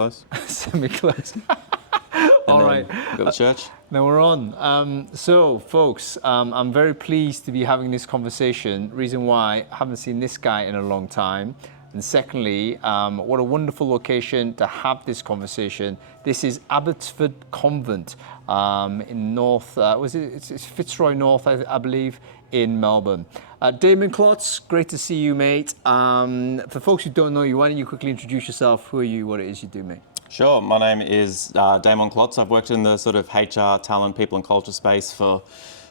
Close. Semi-close. All right. We've got the church. Now we're on. So, folks, I'm very pleased to be having this conversation. Reason why, I haven't seen this guy in a long time. And secondly, what a wonderful location to have this conversation. This is Abbotsford Convent in North, it's Fitzroy North, I believe, in Melbourne. Damon Klotz, great to see you, mate. For folks who don't know you, why don't you quickly introduce yourself, who are you, what it is you do, mate? Sure, my name is Damon Klotz. I've worked in the sort of HR, talent, people and culture space for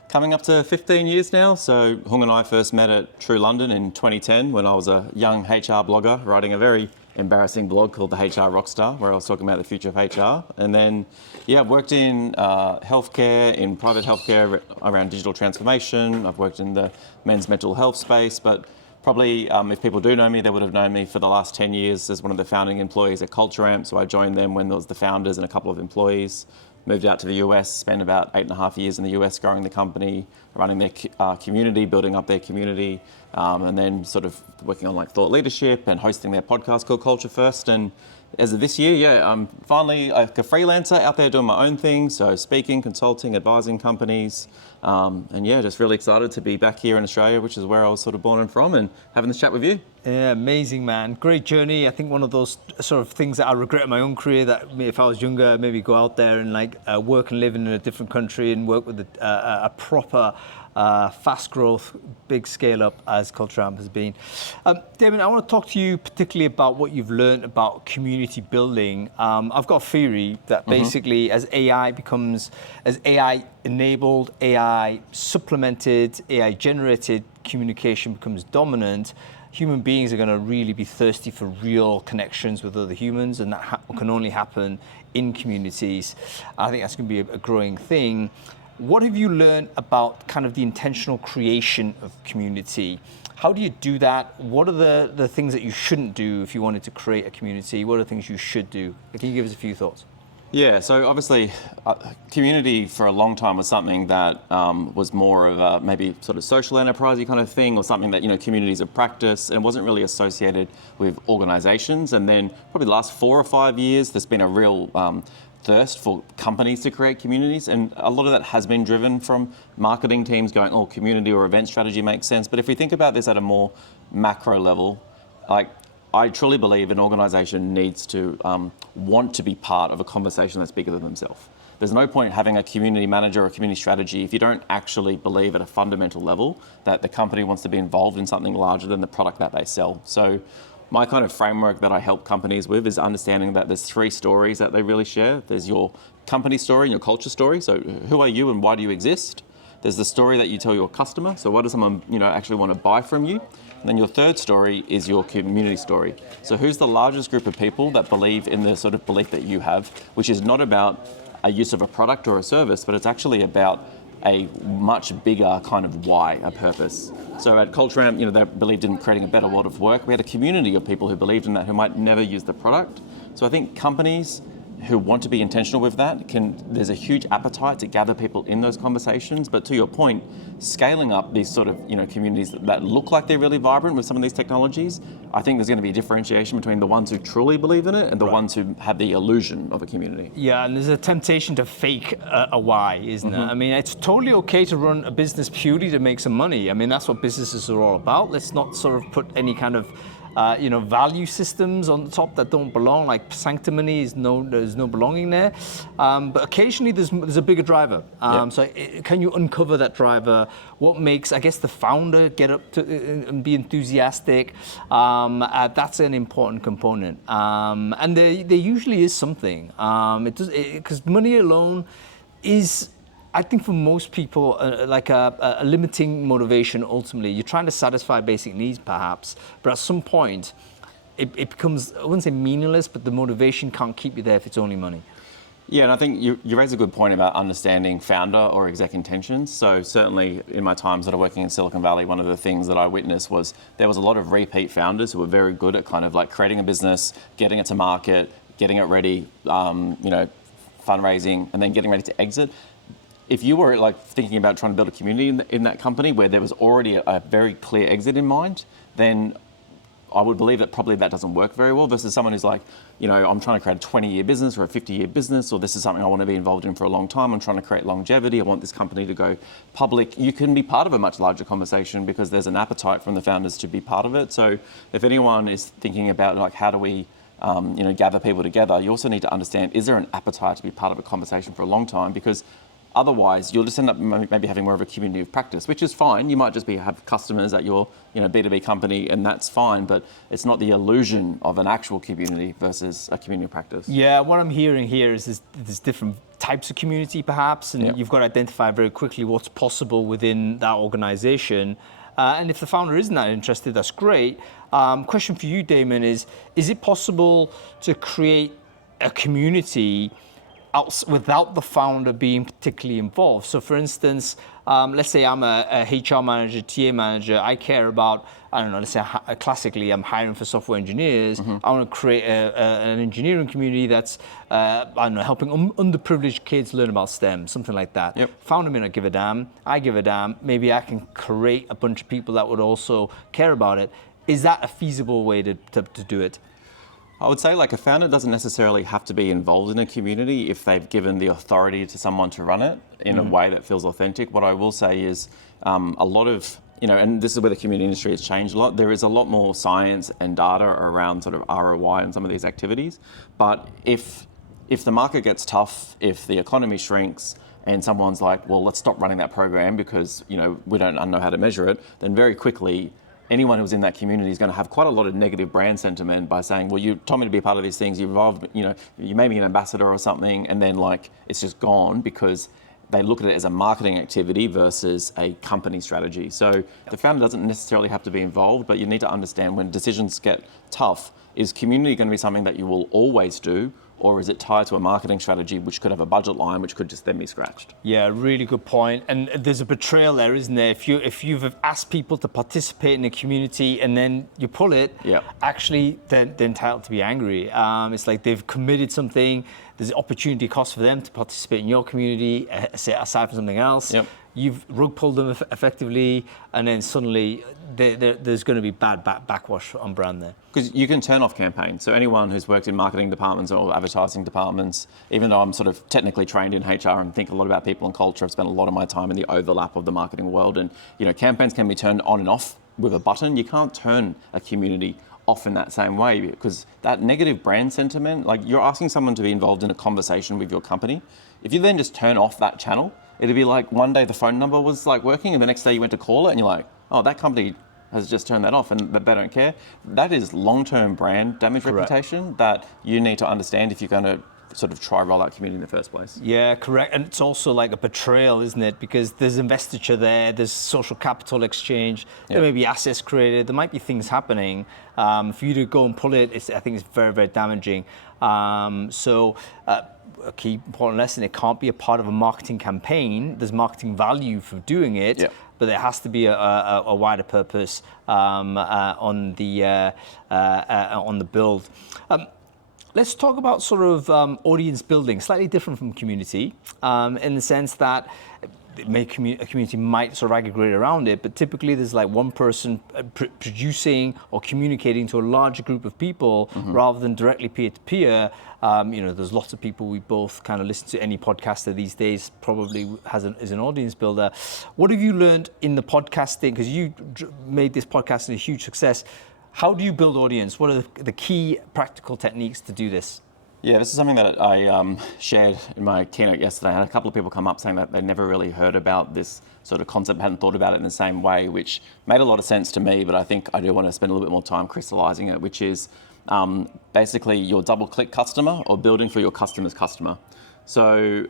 coming up to 15 years now. So Hung and I first met at True London in 2010 when I was a young HR blogger writing a very embarrassing blog called The HR Rockstar, where I was talking about the future of HR. And then, yeah, I've worked in healthcare, in private healthcare around digital transformation. I've worked in the men's mental health space, but probably if people do know me, they would have known me for the last 10 years as one of the founding employees at Culture Amp. So I joined them when there was the founders and a couple of employees. Moved out to the US, spent about 8.5 years in the US growing the company, running their community, building up their community, and then sort of working on like thought leadership and hosting their podcast called Culture First. And as of this year, yeah, I'm finally like a freelancer out there doing my own thing. So speaking, consulting, advising companies. And yeah, just really excited to be back here in Australia, which is where I was sort of born and from, and having this chat with you. Yeah, amazing, man. Great journey. I think one of those sort of things that I regret in my own career, that if I was younger, maybe go out there and like work and live in a different country and work with a proper fast growth, big scale up as Culture Amp has been. Damon, I want to talk to you particularly about what you've learned about community building. I've got a theory that basically as AI enabled, AI supplemented, AI generated communication becomes dominant, human beings are going to really be thirsty for real connections with other humans, and that can only happen in communities. I think that's going to be a growing thing. What have you learned about kind of the intentional creation of community? How do you do that? What are the things that you shouldn't do if you wanted to create a community? What are the things you should do? Can you give us a few thoughts? Yeah, so obviously community for a long time was something that was more of a maybe sort of social enterprise-y kind of thing, or something that, you know, communities of practice, and it wasn't really associated with organizations. And then probably the last 4 or 5 years, there's been a real thirst for companies to create communities, and a lot of that has been driven from marketing teams going, oh, community or event strategy makes sense. But if we think about this at a more macro level, like, I truly believe an organisation needs to want to be part of a conversation that's bigger than themselves. There's no point having a community manager or a community strategy if you don't actually believe at a fundamental level that the company wants to be involved in something larger than the product that they sell. So my kind of framework that I help companies with is understanding that there's 3 stories that they really share. There's your company story and your culture story. So who are you and why do you exist? There's the story that you tell your customer. So what does someone, you know, actually want to buy from you? And then your third story is your community story. So who's the largest group of people that believe in the sort of belief that you have, which is not about a use of a product or a service, but it's actually about a much bigger kind of why, a purpose. So at Culture Amp, you know, they believed in creating a better world of work. We had a community of people who believed in that, who might never use the product. So I think companies who want to be intentional with that there's a huge appetite to gather people in those conversations. But to your point, scaling up these sort of, you know, communities that look like they're really vibrant with some of these technologies, I think there's going to be a differentiation between the ones who truly believe in it and the ones who have the illusion of a community. Yeah, and there's a temptation to fake a why, isn't there? I mean, it's totally okay to run a business purely to make some money. I mean, that's what businesses are all about. Let's not sort of put any kind of value systems on the top that don't belong, like sanctimony there's no belonging there. But occasionally there's a bigger driver. So can you uncover that driver? What makes, I guess, the founder get up to and be enthusiastic? That's an important component. And there usually is something. Because money alone is, I think for most people, like a limiting motivation ultimately. You're trying to satisfy basic needs perhaps, but at some point it becomes, I wouldn't say meaningless, but the motivation can't keep you there if it's only money. Yeah, and I think you raise a good point about understanding founder or exec intentions. So certainly in my time sort of working in Silicon Valley, one of the things that I witnessed was there was a lot of repeat founders who were very good at kind of like creating a business, getting it to market, getting it ready, fundraising, and then getting ready to exit. If you were like thinking about trying to build a community in that company where there was already a very clear exit in mind, then I would believe that probably that doesn't work very well versus someone who's like, I'm trying to create a 20-year business or a 50-year business, or this is something I want to be involved in for a long time. I'm trying to create longevity. I want this company to go public. You can be part of a much larger conversation because there's an appetite from the founders to be part of it. So if anyone is thinking about like, how do we gather people together, you also need to understand, is there an appetite to be part of a conversation for a long time? Because otherwise, you'll just end up maybe having more of a community of practice, which is fine. You might just have customers at your B2B company, and that's fine, but it's not the illusion of an actual community versus a community of practice. Yeah, what I'm hearing here is there's different types of community, perhaps, and you've got to identify very quickly what's possible within that organization. And if the founder isn't that interested, that's great. Question for you, Damon, is it possible to create a community without the founder being particularly involved? So for instance, let's say I'm a HR manager, TA manager, I care about, let's say classically I'm hiring for software engineers. I want to create an engineering community that's, helping underprivileged kids learn about STEM, something like that. Founder may not give a damn, I give a damn, maybe I can create a bunch of people that would also care about it. Is that a feasible way to do it? I would say like a founder doesn't necessarily have to be involved in a community if they've given the authority to someone to run it in a way that feels authentic. What I will say is a lot of, and this is where the community industry has changed a lot. There is a lot more science and data around sort of ROI and some of these activities. But if the market gets tough, if the economy shrinks, and someone's like, well, let's stop running that program because, we don't know how to measure it, then very quickly, anyone who's in that community is going to have quite a lot of negative brand sentiment by saying, well, you told me to be a part of these things, you involved, you made me an ambassador or something, and then like it's just gone because they look at it as a marketing activity versus a company strategy. So the founder doesn't necessarily have to be involved, but you need to understand when decisions get tough, is community going to be something that you will always do, or is it tied to a marketing strategy which could have a budget line which could just then be scratched? Yeah, really good point. And there's a betrayal there, isn't there? If you've asked people to participate in a community and then you pull it, actually they're entitled to be angry. It's like they've committed something, there's an opportunity cost for them to participate in your community, aside from something else. You've rug pulled them effectively, and then suddenly there's going to be bad backwash on brand there. Because you can turn off campaigns. So anyone who's worked in marketing departments or advertising departments, even though I'm sort of technically trained in HR and think a lot about people and culture, I've spent a lot of my time in the overlap of the marketing world. And campaigns can be turned on and off with a button. You can't turn a community off in that same way because that negative brand sentiment, like you're asking someone to be involved in a conversation with your company. If you then just turn off that channel, it'd be like one day the phone number was like working and the next day you went to call it and you're like, oh, that company has just turned that off and they don't care. That is long-term brand damage reputation that you need to understand if you're going to sort of try roll out community in the first place. Yeah, correct. And it's also like a betrayal, isn't it? Because there's investiture there, there's social capital exchange, there may be assets created, there might be things happening. For you to go and pull it, I think it's very, very damaging. A key important lesson, it can't be a part of a marketing campaign. There's marketing value for doing it, but there has to be a wider purpose on the build. Let's talk about sort of audience building, slightly different from community, in the sense that a community might sort of aggregate around it, but typically there's like one person producing or communicating to a larger group of people rather than directly peer-to-peer. There's lots of people, we both kind of listen to. Any podcaster these days probably is an audience builder. What have you learned in the podcasting? Because you made this podcasting a huge success. How do you build audience? What are the key practical techniques to do this? Yeah, this is something that I shared in my keynote yesterday. I had a couple of people come up saying that they never really heard about this sort of concept, hadn't thought about it in the same way, which made a lot of sense to me, but I think I do want to spend a little bit more time crystallizing it, which is basically your double-click customer or building for your customer's customer. So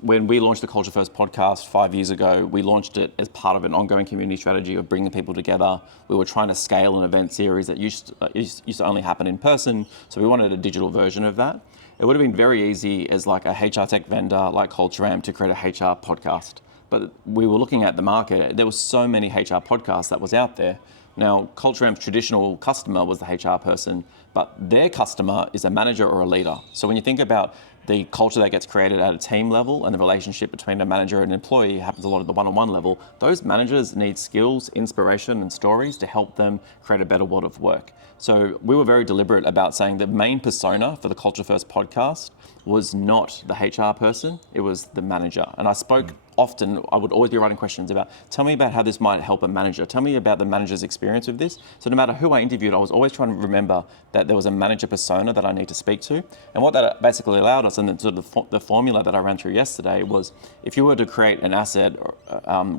when we launched the Culture First podcast 5 years ago, we launched it as part of an ongoing community strategy of bringing people together. We were trying to scale an event series that used to only happen in person, so we wanted a digital version of that. It would have been very easy as like a HR tech vendor like CultureAmp to create a HR podcast. But we were looking at the market. There were so many HR podcasts that was out there. Now, CultureAmp's traditional customer was the HR person, but their customer is a manager or a leader. So when you think about the culture that gets created at a team level and the relationship between a manager and an employee happens a lot at the one-on-one level, those managers need skills, inspiration, and stories to help them create a better world of work. So we were very deliberate about saying the main persona for the Culture First podcast was not the HR person, it was the manager. And I spoke often, I would always be writing questions about, tell me about how this might help a manager. Tell me about the manager's experience with this. So no matter who I interviewed, I was always trying to remember that there was a manager persona that I need to speak to. And what that basically allowed us, and sort of the formula that I ran through yesterday was, if you were to create an asset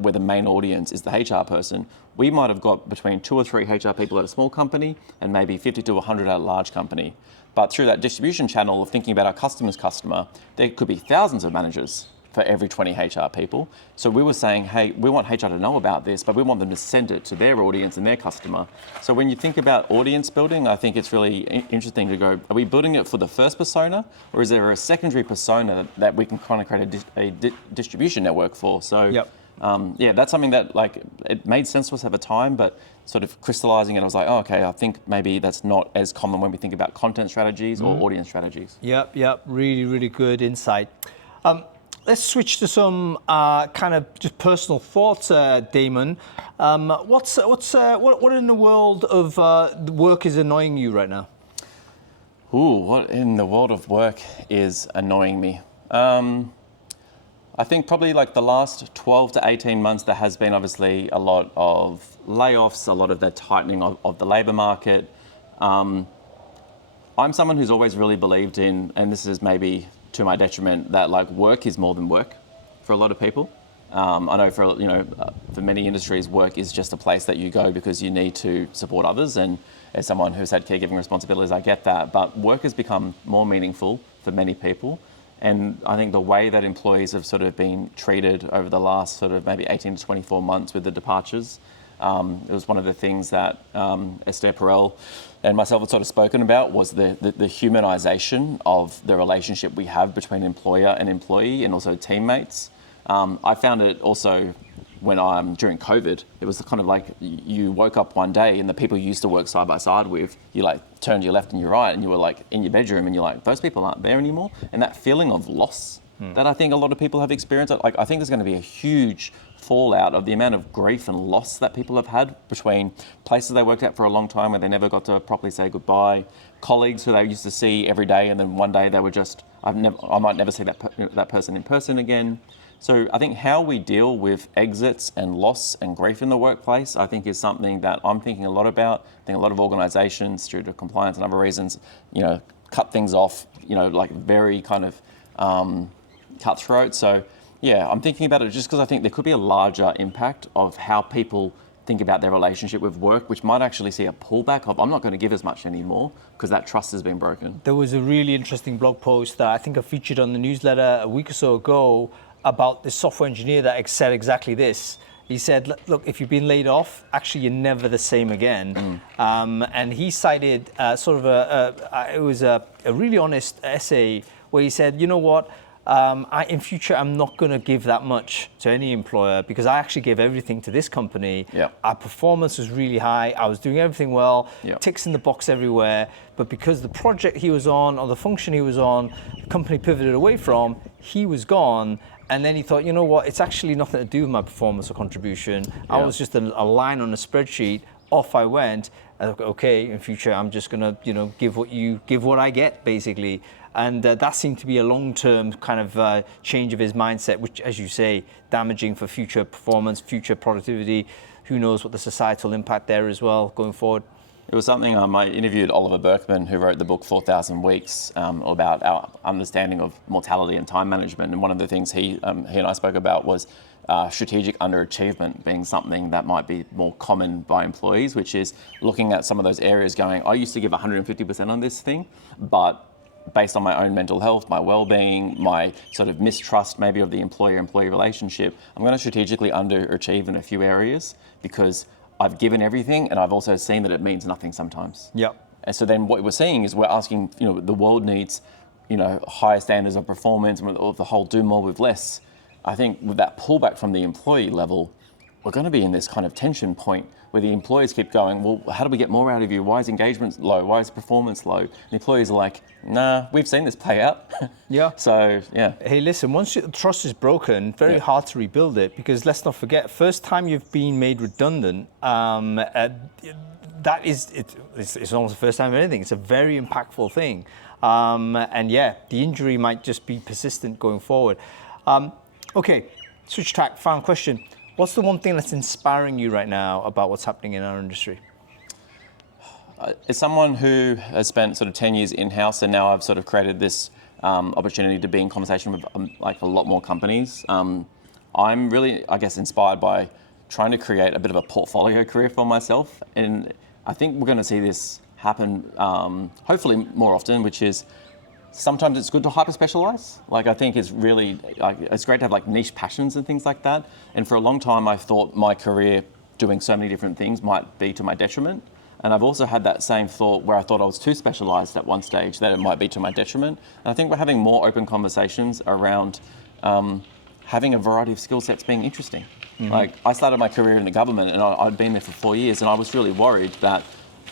where the main audience is the HR person, we might have got between 2 or 3 HR people at a small company and maybe 50 to 100 at a large company. But through that distribution channel of thinking about our customer's customer, there could be thousands of managers for every 20 HR people. So we were saying, hey, we want HR to know about this, but we want them to send it to their audience and their customer. So when you think about audience building, I think it's really interesting to go, are we building it for the first persona, or is there a secondary persona that we can kind of create a distribution network for? So that's something that it made sense to us at the time, but sort of crystallizing it, I was like, oh, okay, I think maybe that's not as common when we think about content strategies or audience strategies. Yep, really, really good insight. Let's switch to some kind of just personal thoughts, Damon. What in the world of work is annoying you right now? What in the world of work is annoying me? I think probably like the last 12 to 18 months, there has been obviously a lot of layoffs, a lot of the tightening of the labour market. I'm someone who's always really believed in, and this is maybe to my detriment, that like work is more than work for a lot of people. I know for many industries, work is just a place that you go because you need to support others. And as someone who's had caregiving responsibilities, I get that. But work has become more meaningful for many people. And I think the way that employees have sort of been treated over the last sort of maybe 18 to 24 months with the departures, it was one of the things that Esther, Perel and myself had sort of spoken about, was the humanisation of the relationship we have between employer and employee and also teammates. I found it also when during COVID, it was kind of like you woke up one day and the people you used to work side by side with, you like turned your left and your right and you were like in your bedroom and you're like, those people aren't there anymore. And that feeling of loss that I think a lot of people have experienced, I think there's going to be a huge fallout of the amount of grief and loss that people have had between places they worked at for a long time where they never got to properly say goodbye, colleagues who they used to see every day and then one day they were just, I might never see that person in person again. So I think how we deal with exits and loss and grief in the workplace, I think is something that I'm thinking a lot about. I think a lot of organisations, due to compliance and other reasons, cut things off, like very kind of cutthroat. So yeah, I'm thinking about it just because I think there could be a larger impact of how people think about their relationship with work, which might actually see a pullback of, I'm not going to give as much anymore because that trust has been broken. There was a really interesting blog post that I think I featured on the newsletter a week or so ago about this software engineer that said exactly this. He said, look, if you've been laid off, actually you're never the same again. And he cited it was a really honest essay where he said, you know what, in future, I'm not going to give that much to any employer because I actually gave everything to this company. Yep. Our performance was really high. I was doing everything well, ticks in the box everywhere. But because the project he was on or the function he was on, the company pivoted away from, he was gone. And then he thought, you know what, it's actually nothing to do with my performance or contribution. I was just a line on a spreadsheet. Off I went. Okay, in future, I'm just going to, give what I get, basically. And that seemed to be a long-term kind of change of his mindset, which, as you say, damaging for future performance, future productivity. Who knows what the societal impact there as well going forward. It was something I interviewed Oliver Burkeman, who wrote the book 4,000 Weeks, about our understanding of mortality and time management. And one of the things he and I spoke about was strategic underachievement being something that might be more common by employees, which is looking at some of those areas going, I used to give 150% on this thing, but based on my own mental health, my well-being, my sort of mistrust maybe of the employer-employee relationship, I'm going to strategically underachieve in a few areas because I've given everything and I've also seen that it means nothing sometimes. Yep. And so then what we're seeing is we're asking, the world needs, higher standards of performance and the whole do more with less. I think with that pullback from the employee level, we're going to be in this kind of tension point where the employers keep going, well, how do we get more out of you? Why is engagement low? Why is performance low? And the employees are like, nah, we've seen this play out. Yeah. So, yeah. Hey, listen, once trust is broken, very hard to rebuild it, because let's not forget, first time you've been made redundant, that is, it's almost the first time of anything. It's a very impactful thing. And yeah, the injury might just be persistent going forward. Okay, switch track, final question. What's the one thing that's inspiring you right now about what's happening in our industry? As someone who has spent sort of 10 years in-house, and now I've sort of created this opportunity to be in conversation with like a lot more companies, I'm really, I guess, inspired by trying to create a bit of a portfolio career for myself. And I think we're going to see this happen hopefully more often, which is sometimes it's good to hyper-specialize. Like, I think it's really, it's great to have like niche passions and things like that. And for a long time, I thought my career doing so many different things might be to my detriment. And I've also had that same thought where I thought I was too specialized at one stage, that it might be to my detriment. And I think we're having more open conversations around having a variety of skill sets being interesting. Mm-hmm. Like, I started my career in the government, and I'd been there for 4 years, and I was really worried that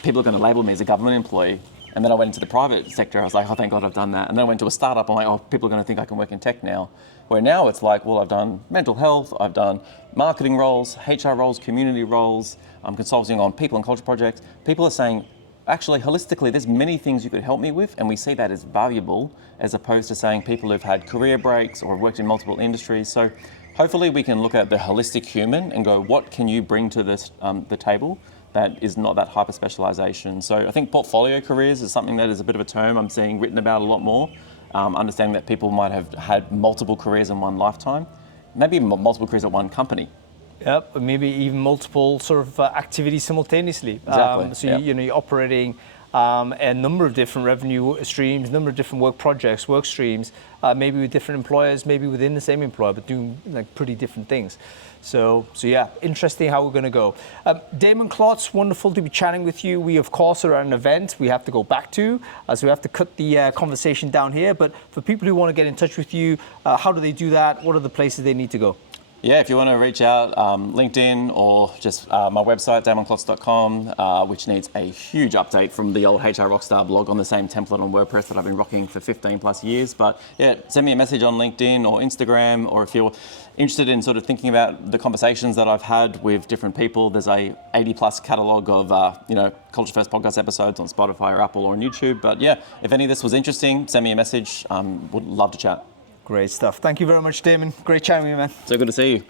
people are going to label me as a government employee. And then I went into the private sector. I was like, oh, thank God I've done that. And then I went to a startup. I'm like, oh, people are going to think I can work in tech now. Where now it's like, well, I've done mental health, I've done marketing roles, HR roles, community roles. I'm consulting on people and culture projects. People are saying, actually, holistically, there's many things you could help me with. And we see that as valuable, as opposed to saying people who've had career breaks or have worked in multiple industries. So hopefully we can look at the holistic human and go, what can you bring to this, the table? That is not that hyper-specialization. So I think portfolio careers is something that is a bit of a term I'm seeing written about a lot more. Understanding that people might have had multiple careers in one lifetime, maybe even multiple careers at one company. Yep, maybe even multiple sort of activities simultaneously. Exactly. So you're operating a number of different revenue streams, a number of different work projects, work streams, maybe with different employers, maybe within the same employer, but doing like pretty different things. So yeah, interesting how we're going to go. Damon Klotz, wonderful to be chatting with you. We, of course, are at an event we have to go back to, so we have to cut the conversation down here. But for people who want to get in touch with you, how do they do that? What are the places they need to go? Yeah, if you want to reach out, LinkedIn or just my website, damonklotz.com, which needs a huge update from the old HR Rockstar blog on the same template on WordPress that I've been rocking for 15 plus years. But yeah, send me a message on LinkedIn or Instagram, or if you're interested in sort of thinking about the conversations that I've had with different people, there's a 80 plus catalogue of Culture First podcast episodes on Spotify or Apple or on YouTube. But yeah, if any of this was interesting, send me a message. Would love to chat. Great stuff. Thank you very much, Damon. Great chatting with you, man. So good to see you.